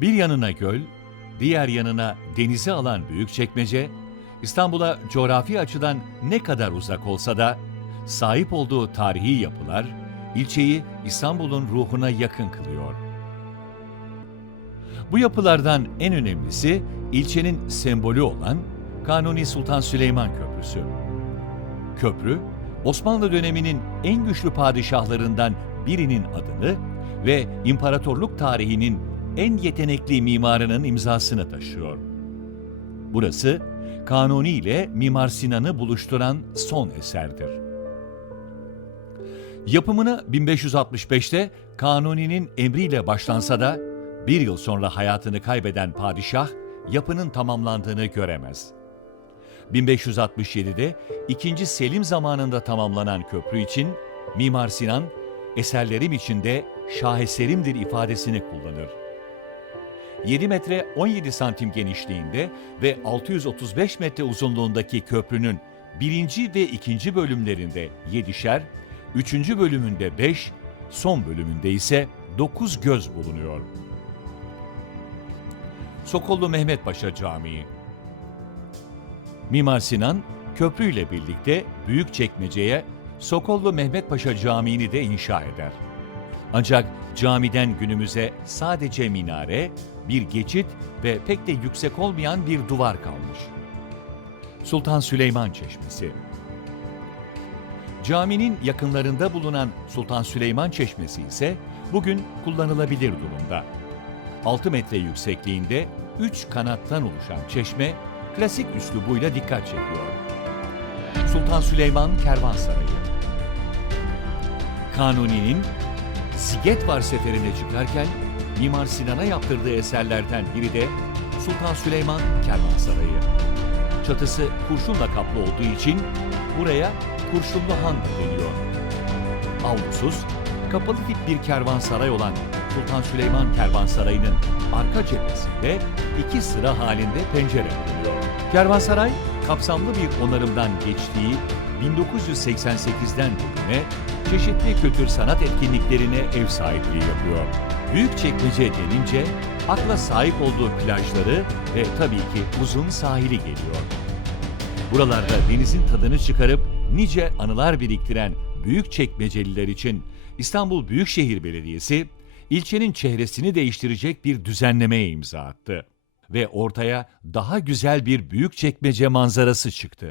Bir yanına göl, diğer yanına denizi alan Büyükçekmece, İstanbul'a coğrafi açıdan ne kadar uzak olsa da sahip olduğu tarihi yapılar ilçeyi İstanbul'un ruhuna yakın kılıyor. Bu yapılardan en önemlisi ilçenin sembolü olan Kanuni Sultan Süleyman Köprüsü. Köprü, Osmanlı döneminin en güçlü padişahlarından birinin adını ve imparatorluk tarihinin en yetenekli mimarının imzasını taşıyor. Burası, Kanuni ile Mimar Sinan'ı buluşturan son eserdir. Yapımına 1565'te Kanuni'nin emriyle başlansa da bir yıl sonra hayatını kaybeden padişah yapının tamamlandığını göremez. 1567'de 2. Selim zamanında tamamlanan köprü için Mimar Sinan, eserlerim içinde şaheserimdir ifadesini kullanır. 7 metre 17 santim genişliğinde ve 635 metre uzunluğundaki köprünün birinci ve ikinci bölümlerinde 7'şer, üçüncü bölümünde 5, son bölümünde ise 9 göz bulunuyor. Sokollu Mehmet Paşa Camii Mimar Sinan, köprüyle birlikte Büyükçekmece'ye Sokollu Mehmet Paşa Camii'ni de inşa eder. Ancak camiden günümüze sadece minare, bir geçit ve pek de yüksek olmayan bir duvar kalmış. Sultan Süleyman Çeşmesi Caminin yakınlarında bulunan Sultan Süleyman Çeşmesi ise bugün kullanılabilir durumda. 6 metre yüksekliğinde 3 kanattan oluşan çeşme klasik üslubuyla dikkat çekiyor. Sultan Süleyman Kervansarayı Kanuni'nin Siget seferine çıkarken Mimar Sinan'a yaptırdığı eserlerden biri de Sultan Süleyman Kervansarayı. Çatısı kurşunla kaplı olduğu için buraya Kurşunlu Han deniyor. Avlusuz, kapalı tip bir kervansaray olan Sultan Süleyman Kervansarayı'nın arka cephesinde iki sıra halinde pencere bulunuyor. Kervansaray, kapsamlı bir onarımdan geçtiği 1988'den bugüne çeşitli kültür sanat etkinliklerine ev sahipliği yapıyor. Büyükçekmece denince akla sahip olduğu plajları ve tabii ki uzun sahili geliyor. Buralarda denizin tadını çıkarıp nice anılar biriktiren büyük çekmeceliler için İstanbul Büyükşehir Belediyesi ilçenin çehresini değiştirecek bir düzenlemeye imza attı ve ortaya daha güzel bir büyük çekmece manzarası çıktı.